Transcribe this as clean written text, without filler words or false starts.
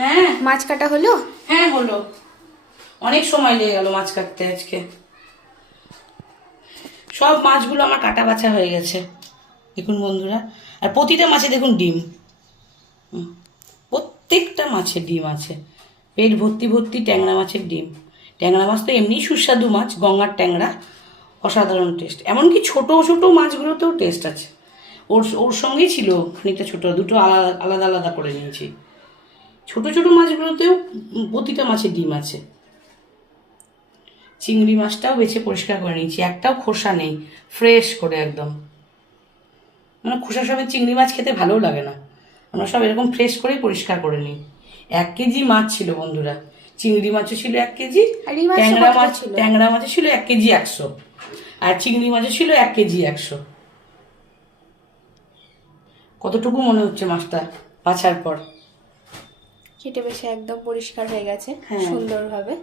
হ্যাঁ মাছ কাটা হলো? হ্যাঁ হলো, অনেক সময় লেগে গেল মাছ কাটতে আজকে। সব মাছগুলো আমার কাটা বাছা হয়ে গেছে দেখুন বন্ধুরা। আর প্রতিটা মাছে দেখুন ডিম, প্রত্যেকটা মাছে ডিম আছে, পেট ভর্তি ভর্তি ট্যাংরা মাছের ডিম। ট্যাংরা মাছ তো এমনি সুস্বাদু মাছ, গঙ্গার ট্যাংরা, অসাধারণ টেস্ট। এমনকি ছোট ছোট মাছগুলোতেও টেস্ট আছে। ওর ওর সঙ্গেই ছিল খানিকটা ছোট, দুটো আলাদা আলাদা আলাদা করে নিয়েছি। ছোট ছোট মাছগুলোতেও প্রতিটা মাছে ডিম আছে। চিংড়ি মাছটাও বেছে পরিষ্কার করে নিয়েছি, একটাও খোসা নেই, ফ্রেশ করে একদম। মানে খোসা সমেত চিংড়ি মাছ খেতে ভালোও লাগে না, আমরা সব এরকম ফ্রেশ করেই পরিষ্কার করে নিই। 1 কেজি মাছ ছিল বন্ধুরা, চিংড়ি মাছও ছিল 1 কেজি, আর এই মাছটা কতটা ছিল? ট্যাংরা মাছও ছিল 1 কেজি 100, আর চিংড়ি মাছও ছিল 1 কেজি 100। কতটুকু মনে হচ্ছে মাছটা বাছার পর? কেটে বেছে একদম পরিষ্কার হয়ে গেছে হ্যাঁ। সুন্দরভাবে।